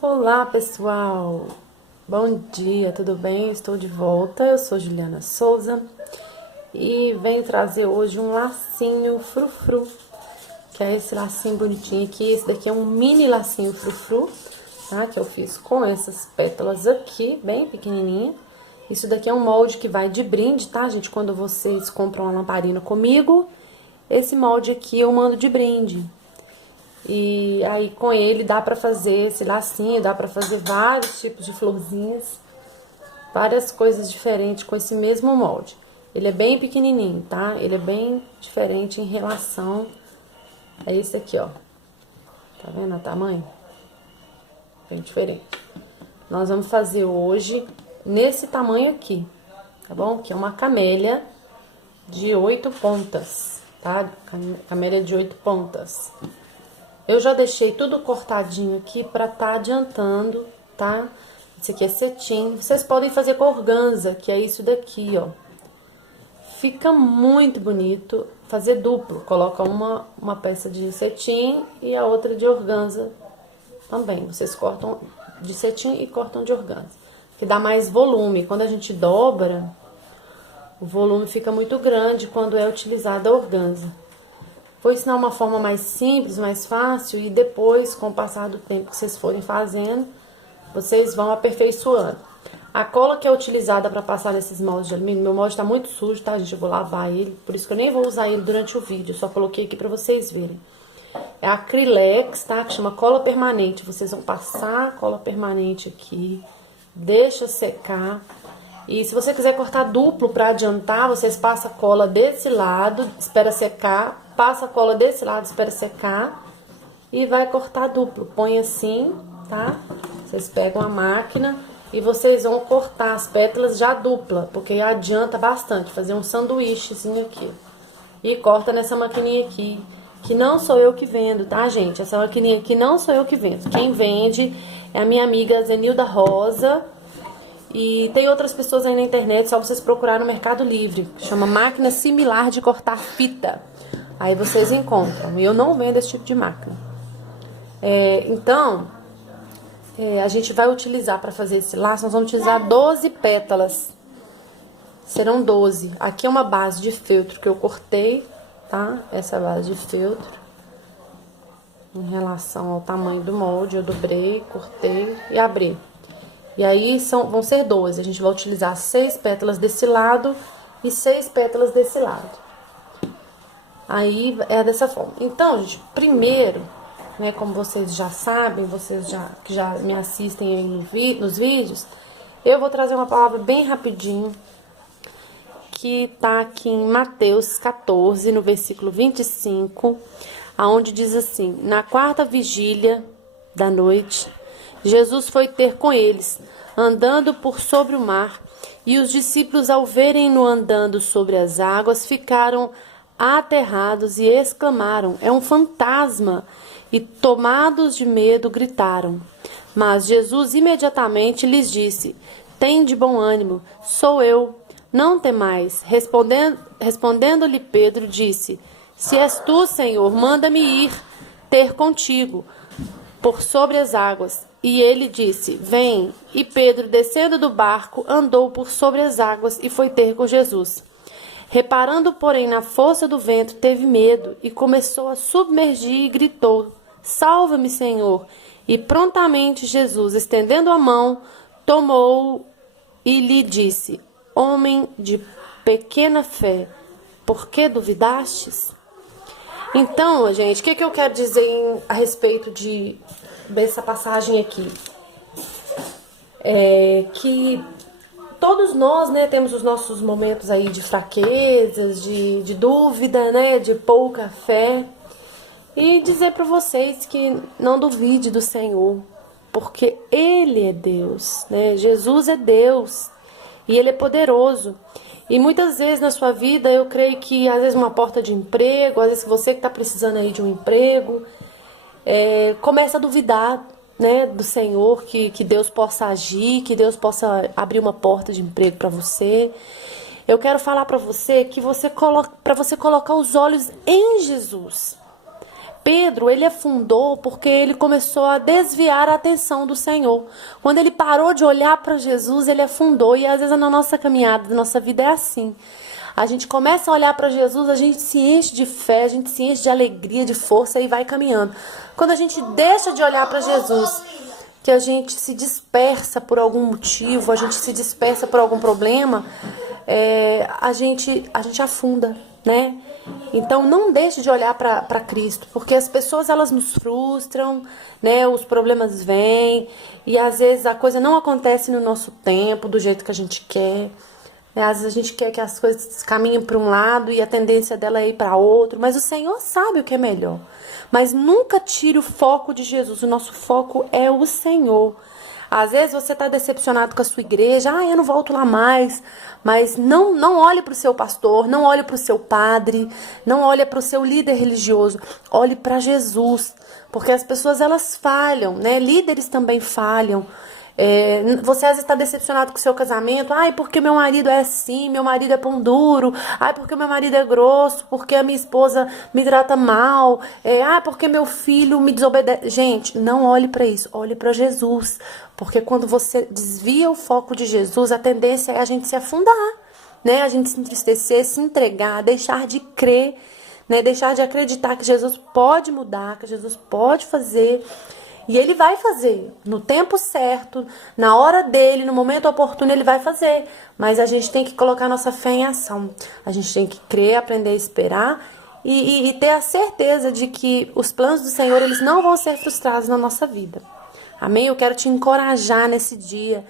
Olá, pessoal! Bom dia, tudo bem? Estou de volta. Eu sou Juliana Souza e venho trazer hoje um lacinho frufru, que é esse lacinho bonitinho aqui. Esse daqui é um mini lacinho frufru, tá? Que eu fiz com essas pétalas aqui, bem pequenininha. Isso daqui é um molde que vai de brinde, tá, gente? Quando vocês compram uma lamparina comigo, esse molde aqui eu mando de brinde. E aí com ele dá pra fazer esse lacinho, dá pra fazer vários tipos de florzinhas, várias coisas diferentes com esse mesmo molde. Ele é bem pequenininho, tá? Ele é bem diferente em relação a esse aqui, ó. Tá vendo o tamanho? Bem diferente. Nós vamos fazer hoje nesse tamanho aqui, tá bom? Que é uma camélia de 8 pontas, tá? Camélia de 8 pontas. Eu já deixei tudo cortadinho aqui pra tá adiantando, tá? Esse aqui é cetim. Vocês podem fazer com organza, que é isso daqui, ó. Fica muito bonito. Fazer duplo. Coloca uma peça de cetim e a outra de organza também. Vocês cortam de cetim e cortam de organza. Que dá mais volume. Quando a gente dobra, o volume fica muito grande quando é utilizada a organza. Vou ensinar uma forma mais simples, mais fácil, e depois, com o passar do tempo que vocês forem fazendo, vocês vão aperfeiçoando. A cola que é utilizada para passar nesses moldes de alumínio, meu molde tá muito sujo, tá, gente? Eu vou lavar ele, por isso que eu nem vou usar ele durante o vídeo, eu só coloquei aqui para vocês verem. É Acrylex, tá? Que chama cola permanente. Vocês vão passar a cola permanente aqui, deixa secar. E se você quiser cortar duplo para adiantar, vocês passam a cola desse lado, espera secar, passa a cola desse lado, espera secar e vai cortar duplo. Põe assim, tá? Vocês pegam a máquina e vocês vão cortar as pétalas já dupla, porque adianta bastante, fazer um sanduíchezinho aqui. E corta nessa maquininha aqui, que não sou eu que vendo, tá, gente? Essa maquininha aqui não sou eu que vendo. Quem vende é a minha amiga Zenilda Rosa. E tem outras pessoas aí na internet, só vocês procurarem no Mercado Livre. Chama máquina similar de cortar fita. Aí vocês encontram. E eu não vendo esse tipo de máquina. Então, a gente vai utilizar para fazer esse laço, nós vamos utilizar 12 pétalas. Serão 12. Aqui é uma base de feltro que eu cortei, tá? Essa é a base de feltro. Em relação ao tamanho do molde, eu dobrei, cortei e abri. E aí vão ser 12. A gente vai utilizar 6 pétalas desse lado e 6 pétalas desse lado. Aí é dessa forma. Então, gente, primeiro, né, como vocês já sabem, vocês que já me assistem aí nos vídeos, eu vou trazer uma palavra bem rapidinho, que tá aqui em Mateus 14, no versículo 25, aonde diz assim: na quarta vigília da noite, Jesus foi ter com eles, andando por sobre o mar, e os discípulos, ao verem-no andando sobre as águas, ficaram aterrados e exclamaram: é um fantasma! E, tomados de medo, gritaram. Mas Jesus imediatamente lhes disse: tende bom ânimo, sou eu, não temais. Respondendo-lhe Pedro, disse: se és tu, Senhor, manda-me ir ter contigo por sobre as águas. E ele disse: vem. E Pedro, descendo do barco, andou por sobre as águas e foi ter com Jesus. Reparando, porém, na força do vento, teve medo e começou a submergir e gritou: salva-me, Senhor! E prontamente Jesus, estendendo a mão, tomou-o e lhe disse: homem de pequena fé, por que duvidastes? Então, gente, o que eu quero dizer a respeito dessa passagem aqui? É que todos nós, né, temos os nossos momentos aí de fraquezas, de dúvida, né, de pouca fé. E dizer para vocês que não duvide do Senhor, porque Ele é Deus, né? Jesus é Deus e Ele é poderoso. E muitas vezes na sua vida, eu creio que às vezes uma porta de emprego, às vezes você que está precisando aí de um emprego, começa a duvidar, né, do Senhor, que Deus possa agir, que Deus possa abrir uma porta de emprego para você. Eu quero falar para você que para você colocar os olhos em Jesus. Pedro, ele afundou porque ele começou a desviar a atenção do Senhor. Quando ele parou de olhar para Jesus, ele afundou. E às vezes na nossa caminhada, na nossa vida é assim. A gente começa a olhar para Jesus, a gente se enche de fé, a gente se enche de alegria, de força e vai caminhando. Quando a gente deixa de olhar para Jesus, que a gente se dispersa por algum motivo, a gente se dispersa por algum problema, a gente afunda, né? Então não deixe de olhar para Cristo, porque as pessoas elas nos frustram, né? Os problemas vêm e às vezes a coisa não acontece no nosso tempo, do jeito que a gente quer. Às vezes a gente quer que as coisas caminhem para um lado e a tendência dela é ir para outro, mas o Senhor sabe o que é melhor. Mas nunca tire o foco de Jesus, o nosso foco é o Senhor. Às vezes você está decepcionado com a sua igreja, eu não volto lá mais, mas não olhe para o seu pastor, não olhe para o seu padre, não olhe para o seu líder religioso, olhe para Jesus, porque as pessoas elas falham, né? Líderes também falham. Você às vezes está decepcionado com o seu casamento. Porque meu marido é assim, meu marido é pão duro. Porque meu marido é grosso, porque a minha esposa me trata mal. Porque meu filho me desobedece. Gente, não olhe para isso, olhe para Jesus. Porque quando você desvia o foco de Jesus, a tendência é a gente se afundar, né? A gente se entristecer, se entregar, deixar de crer, né? Deixar de acreditar que Jesus pode mudar, que Jesus pode fazer. E ele vai fazer, no tempo certo, na hora dele, no momento oportuno, ele vai fazer. Mas a gente tem que colocar nossa fé em ação. A gente tem que crer, aprender a esperar e ter a certeza de que os planos do Senhor, eles não vão ser frustrados na nossa vida. Amém? Eu quero te encorajar nesse dia,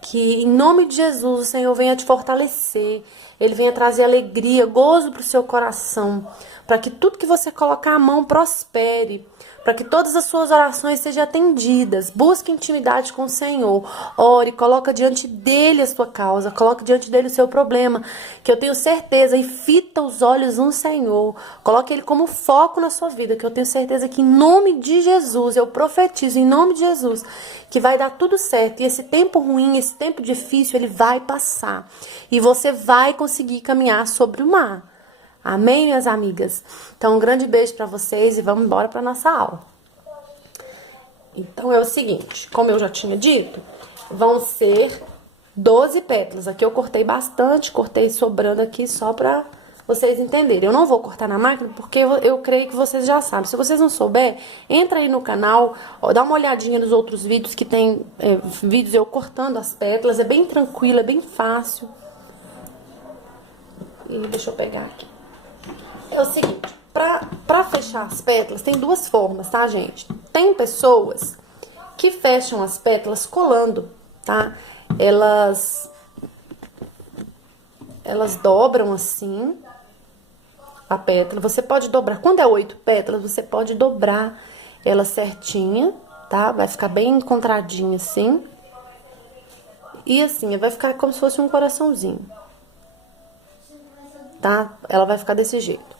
que em nome de Jesus o Senhor venha te fortalecer. Ele venha trazer alegria, gozo para o seu coração, para que tudo que você colocar a mão prospere, para que todas as suas orações sejam atendidas. Busque intimidade com o Senhor. Ore, coloca diante dele a sua causa, coloca diante dele o seu problema, que eu tenho certeza, e fita os olhos no Senhor. Coloque ele como foco na sua vida, que eu tenho certeza que em nome de Jesus, eu profetizo em nome de Jesus, que vai dar tudo certo. E esse tempo ruim, esse tempo difícil, ele vai passar. E você vai conseguir caminhar sobre o mar. Amém, minhas amigas? Então, um grande beijo para vocês e vamos embora para nossa aula. Então, é o seguinte, como eu já tinha dito, vão ser 12 pétalas. Aqui eu cortei bastante, cortei sobrando aqui só para vocês entenderem. Eu não vou cortar na máquina porque eu creio que vocês já sabem. Se vocês não souberem, entra aí no canal, dá uma olhadinha nos outros vídeos que tem vídeos eu cortando as pétalas. É bem tranquilo, é bem fácil. E deixa eu pegar aqui. É o seguinte, pra fechar as pétalas, tem duas formas, tá, gente? Tem pessoas que fecham as pétalas colando, tá? Elas dobram assim a pétala. Você pode dobrar, quando é 8 pétalas, você pode dobrar ela certinha, tá? Vai ficar bem encontradinha assim. E assim, vai ficar como se fosse um coraçãozinho, tá? Ela vai ficar desse jeito.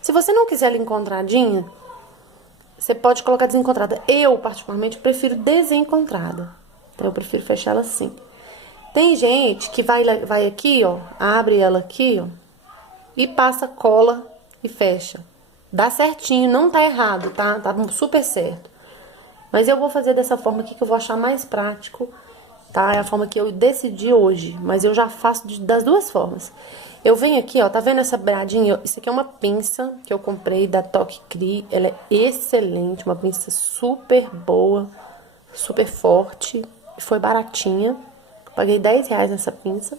Se você não quiser ela encontradinha, você pode colocar desencontrada. Eu, particularmente, prefiro desencontrada. Então, eu prefiro fechar ela assim. Tem gente que vai aqui, ó, abre ela aqui, ó, e passa cola e fecha. Dá certinho, não tá errado, tá? Tá super certo. Mas eu vou fazer dessa forma aqui que eu vou achar mais prático, tá? É a forma que eu decidi hoje, mas eu já faço das duas formas. Eu venho aqui, ó, tá vendo essa beiradinha? Isso aqui é uma pinça que eu comprei da Toque Cri. Ela é excelente, uma pinça super boa, super forte. Foi baratinha. Paguei R$10 nessa pinça.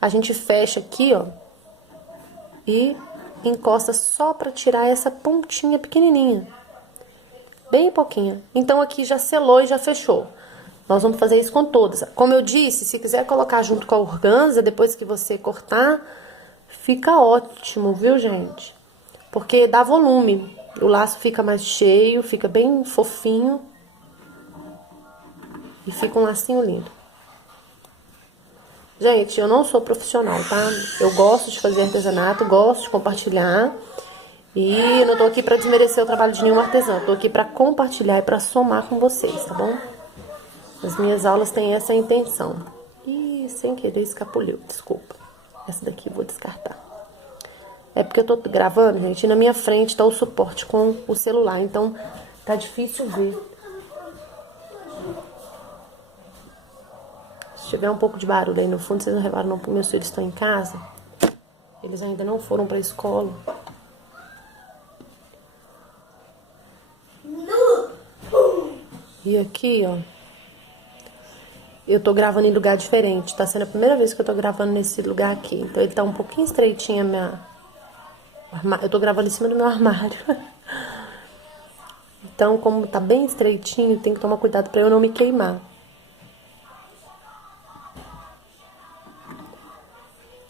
A gente fecha aqui, ó, e encosta só pra tirar essa pontinha pequenininha. Bem pouquinha. Então aqui já selou e já fechou. Nós vamos fazer isso com todas. Como eu disse, se quiser colocar junto com a organza, depois que você cortar, fica ótimo, viu, gente? Porque dá volume. O laço fica mais cheio, fica bem fofinho. E fica um lacinho lindo. Gente, eu não sou profissional, tá? Eu gosto de fazer artesanato, gosto de compartilhar. E não tô aqui pra desmerecer o trabalho de nenhum artesão. Tô aqui pra compartilhar e pra somar com vocês, tá bom? As minhas aulas têm essa intenção. Ih, sem querer escapuliu, desculpa. Essa daqui eu vou descartar. É porque eu tô gravando, gente, e na minha frente tá o suporte com o celular, então tá difícil ver. Se tiver um pouco de barulho aí no fundo, vocês não reparam não, porque meus filhos estão em casa. Eles ainda não foram pra escola. E aqui, ó, eu tô gravando em lugar diferente. Tá sendo a primeira vez que eu tô gravando nesse lugar aqui. Então ele tá um pouquinho estreitinho a minha... Eu tô gravando em cima do meu armário. Então, como tá bem estreitinho, tem que tomar cuidado pra eu não me queimar.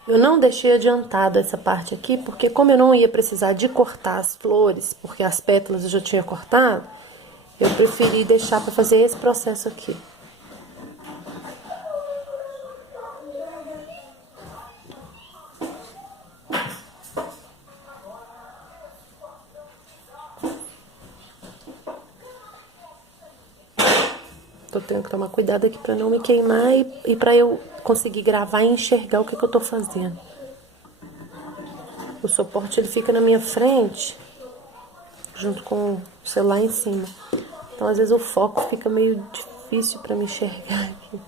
Eu não deixei adiantado essa parte aqui, porque como eu não ia precisar de cortar as flores, porque as pétalas eu já tinha cortado, eu preferi deixar pra fazer esse processo aqui. Tô tendo que tomar cuidado aqui pra não me queimar e pra eu conseguir gravar e enxergar o que eu tô fazendo. O suporte ele fica na minha frente, junto com o celular em cima. Então às vezes o foco fica meio difícil pra me enxergar aqui.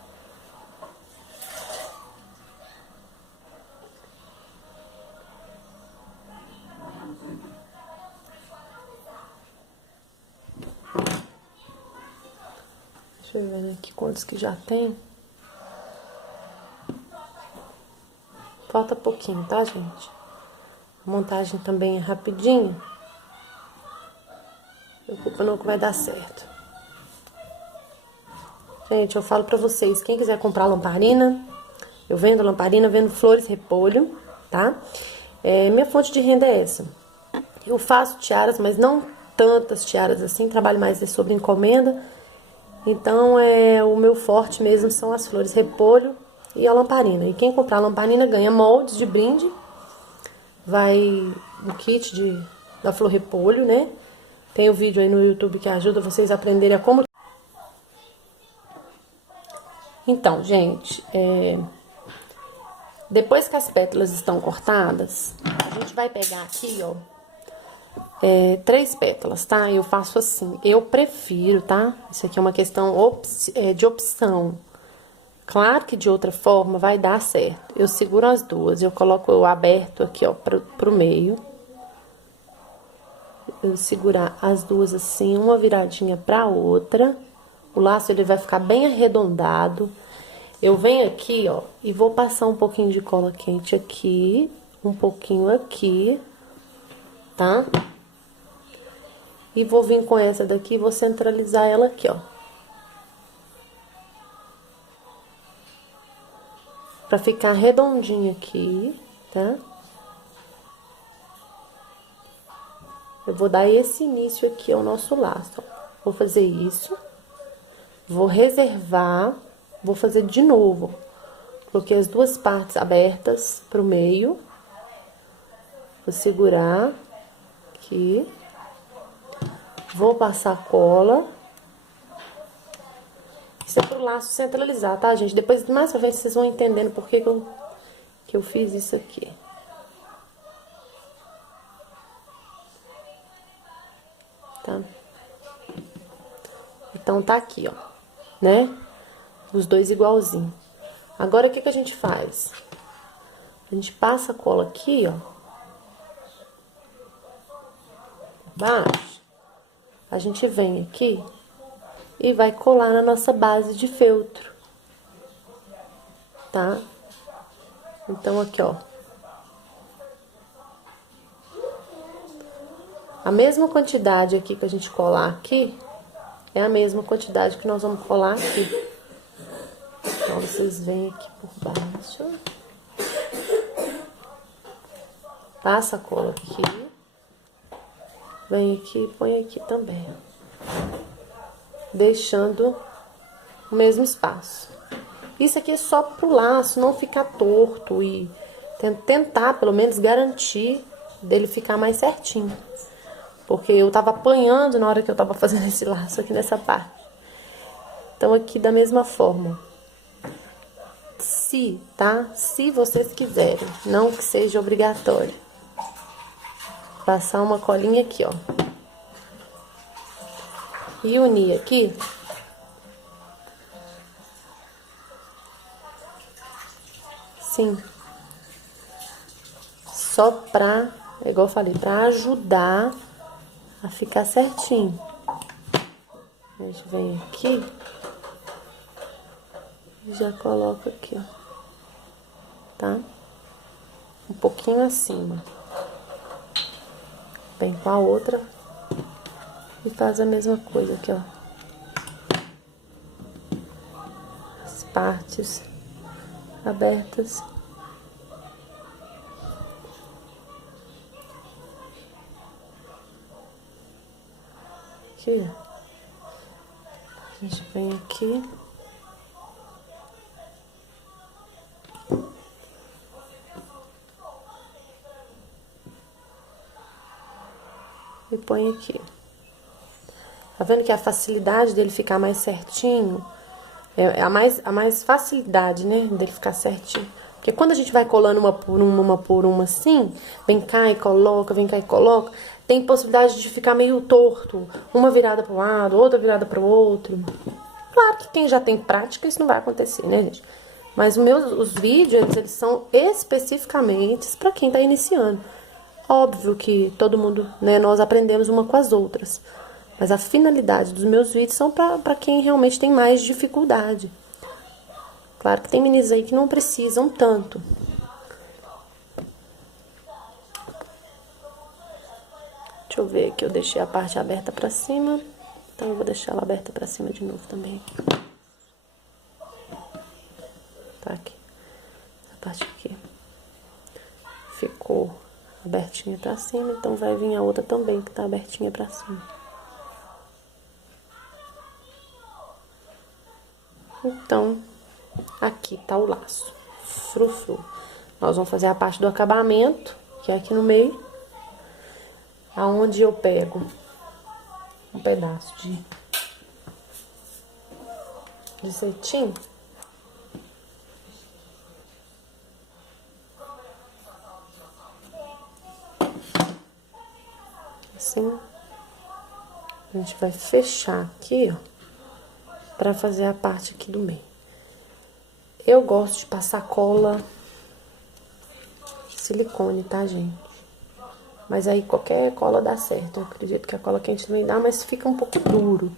Deixa eu ver aqui quantos que já tem. Falta pouquinho, tá, gente? A montagem também é rapidinha. Não se preocupa não que vai dar certo. Gente, eu falo pra vocês, quem quiser comprar lamparina, eu vendo lamparina, vendo flores repolho, tá? Minha fonte de renda é essa. Eu faço tiaras, mas não tantas tiaras assim, trabalho mais sobre encomenda. Então, o meu forte mesmo são as flores repolho e a lamparina. E quem comprar a lamparina ganha moldes de brinde. Vai no kit da flor repolho, né? Tem o vídeo aí no YouTube que ajuda vocês a aprenderem a como... Então, gente, depois que as pétalas estão cortadas, a gente vai pegar aqui, ó, 3 pétalas, tá? Eu faço assim, eu prefiro, tá? Isso aqui é uma questão de opção. Claro que de outra forma vai dar certo. Eu seguro as duas, eu coloco o aberto aqui, ó, pro meio. Eu segurar as duas assim, uma viradinha pra outra. O laço ele vai ficar bem arredondado. Eu venho aqui, ó, e vou passar um pouquinho de cola quente aqui, um pouquinho aqui, tá? E vou vir com essa daqui, vou centralizar ela aqui, ó. Pra ficar redondinho aqui, tá? Eu vou dar esse início aqui ao nosso laço, ó. Vou fazer isso. Vou reservar, vou fazer de novo. Coloquei as duas partes abertas pro meio. Vou segurar aqui. Vou passar cola. Isso é pro laço centralizar, tá, gente? Depois, mais pra frente, vocês vão entendendo por que eu fiz isso aqui. Tá? Então, tá aqui, ó, né? Os dois igualzinho. Agora, o que a gente faz? A gente passa a cola aqui, ó. Baixo. A gente vem aqui e vai colar na nossa base de feltro, tá? Então, aqui, ó. A mesma quantidade aqui que a gente colar aqui, é a mesma quantidade que nós vamos colar aqui. Então, vocês vêm aqui por baixo. Passa a cola aqui. Vem aqui e põe aqui também, ó. Deixando o mesmo espaço. Isso aqui é só pro laço não ficar torto e tentar, pelo menos, garantir dele ficar mais certinho. Porque eu tava apanhando na hora que eu tava fazendo esse laço aqui nessa parte. Então, aqui da mesma forma. Se, tá? Se vocês quiserem, não que seja obrigatório. Passar uma colinha aqui, ó. E unir aqui. Sim. Só pra, igual eu falei, pra ajudar a ficar certinho. A gente vem aqui e já coloca aqui, ó. Tá? Um pouquinho acima. Vem com a outra e faz a mesma coisa aqui, ó. As partes abertas. Aqui. A gente vem aqui. E põe aqui. Tá vendo que a facilidade dele ficar mais certinho é a mais facilidade, né, dele ficar certinho. Porque quando a gente vai colando uma por uma assim, vem cá e coloca, vem cá e coloca, tem possibilidade de ficar meio torto, uma virada para um lado, outra virada para o outro. Claro que quem já tem prática isso não vai acontecer, né, gente? Mas os vídeos, eles são especificamente para quem tá iniciando. Óbvio que todo mundo, né, nós aprendemos uma com as outras. Mas a finalidade dos meus vídeos são para quem realmente tem mais dificuldade. Claro que tem meninas aí que não precisam tanto. Deixa eu ver aqui, eu deixei a parte aberta pra cima. Então eu vou deixar ela aberta pra cima de novo também. Tá aqui. Essa parte aqui ficou abertinha pra cima, então vai vir a outra também que tá abertinha pra cima. Então, aqui tá o laço. Frufru. Nós vamos fazer a parte do acabamento, que é aqui no meio. Aonde eu pego um pedaço de cetim. Assim. A gente vai fechar aqui, ó. Pra fazer a parte aqui do meio. Eu gosto de passar cola silicone, tá, gente? Mas aí qualquer cola dá certo. Eu acredito que a cola quente também dá, mas fica um pouco duro.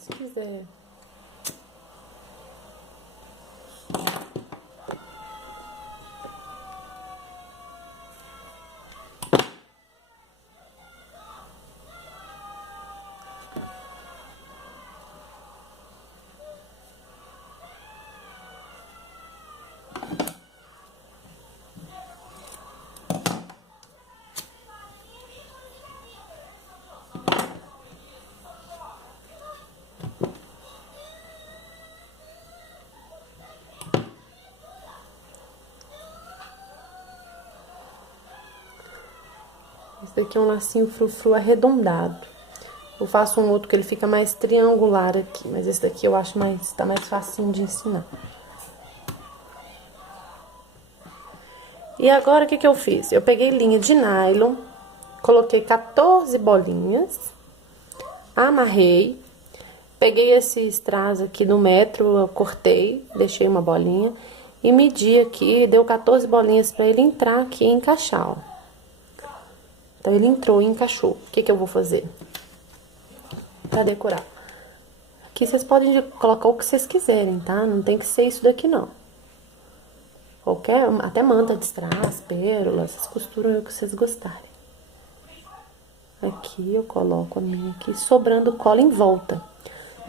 Se quiser. Esse daqui é um lacinho frufru arredondado. Eu faço um outro que ele fica mais triangular aqui, mas esse daqui eu acho tá mais facinho de ensinar. E agora, o que eu fiz? Eu peguei linha de nylon, coloquei 14 bolinhas, amarrei, peguei esse strass aqui do metro, eu cortei, deixei uma bolinha e medi aqui, deu 14 bolinhas pra ele entrar aqui e encaixar, ó. Então, ele entrou e encaixou. O que eu vou fazer? Pra decorar. Aqui vocês podem colocar o que vocês quiserem, tá? Não tem que ser isso daqui, não. Até manta de strass, pérolas, vocês costuram o que vocês gostarem. Aqui eu coloco a minha aqui, sobrando cola em volta.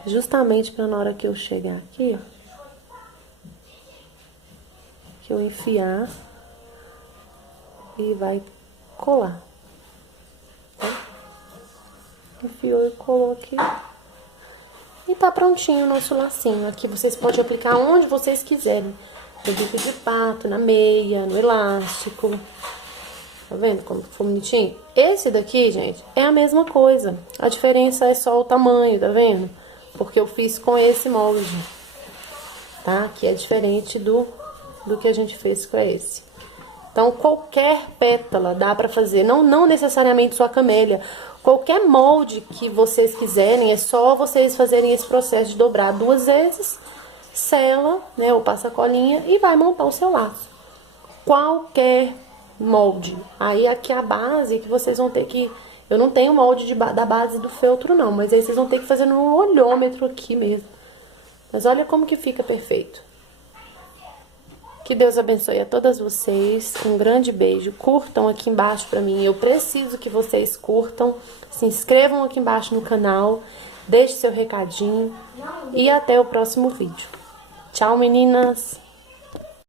Justamente pra na hora que eu chegar aqui, ó, que eu enfiar e vai colar. Tá? Enfiou e colou aqui. E tá prontinho o nosso lacinho. Aqui vocês podem aplicar onde vocês quiserem. No bico de pato, na meia, no elástico. Tá vendo como ficou bonitinho? Esse daqui, gente, é a mesma coisa. A diferença é só o tamanho, tá vendo? Porque eu fiz com esse molde, tá? Que é diferente do que a gente fez com esse. Então, qualquer pétala dá pra fazer. Não necessariamente só a camélia. Qualquer molde que vocês quiserem, é só vocês fazerem esse processo de dobrar 2 vezes, sela, né, ou passa a colinha e vai montar o seu laço. Qualquer molde. Aí aqui a base que vocês vão ter que... Eu não tenho molde da base do feltro não, mas aí vocês vão ter que fazer no olhômetro aqui mesmo. Mas olha como que fica perfeito. Que Deus abençoe a todas vocês. Um grande beijo. Curtam aqui embaixo pra mim. Eu preciso que vocês curtam. Se inscrevam aqui embaixo no canal. Deixe seu recadinho. E até o próximo vídeo. Tchau, meninas!